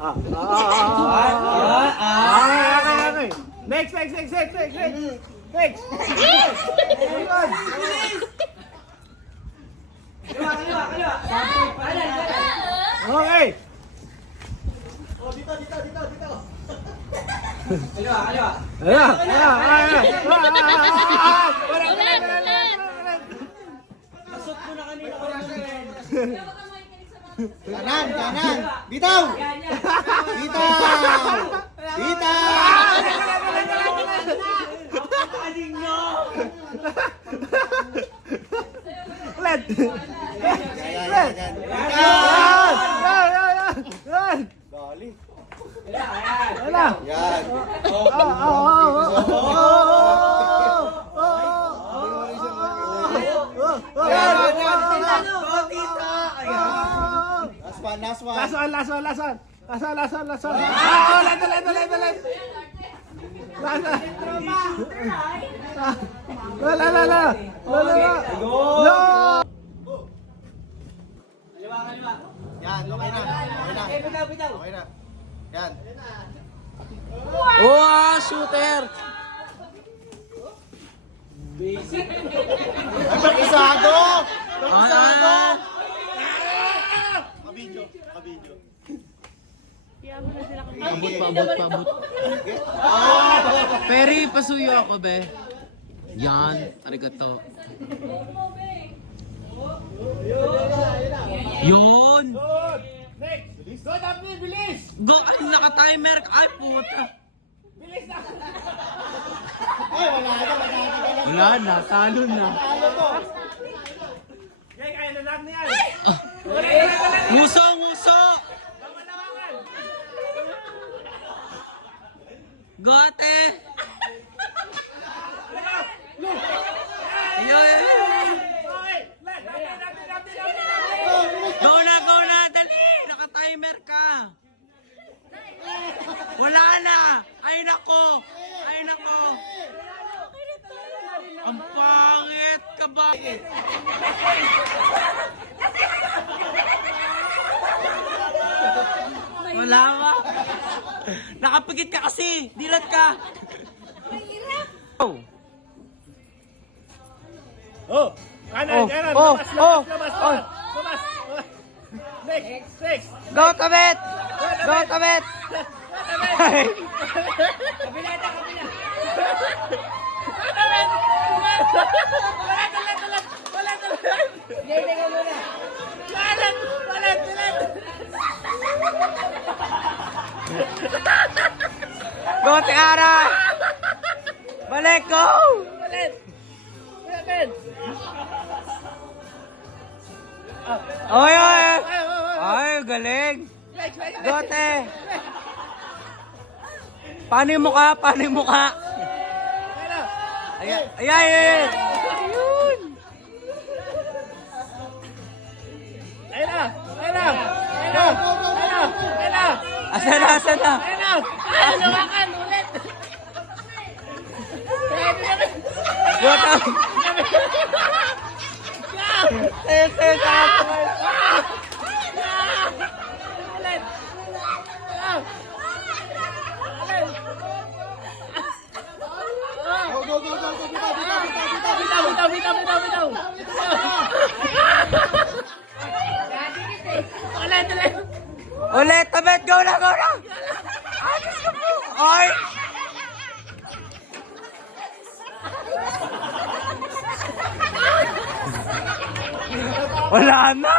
Okay. Next. Next. Okay. Asot mo na kanina ko lang. Kanan. Bitaw. Aling no! Ulit. Yan. Dali. Wala. Yan. Last one. Last one. Last one. Ulit. Wala. No. Kaliwa. Yan, okay na. Bitaw. Okay na. Yan. Oh, shooter! Basic. Pakisado. Kabidyo. Pabot. Perry, pasuyo ako, be. Yan, arigato. Yun! Next. Go, Daphne, bilis. Go! Ay, naka-timer ka. Ay, puta. Bilis na. Ay, Wala na, talo na. Yan, kaya na lahat na yan. Nguso! Go, ate! Yun! Go na! Dali! Naka-timer ka! Wala na! Ay, nako! Ang pangit ka ba? Wala ka! Nakapikit ka kasi! Dilat ka! Kanan. Labas. Next. Go, Tabet! Go, Tiara! Balik, go! Oy! Ay, galing! Gote! Paano yung mukha? Ay! Ayun! Ayun na. Asan na? Lawakan ulit. Gote! Bitaw. Ulit, Tabet! Go na! Atis ka po! Ay! Wala na!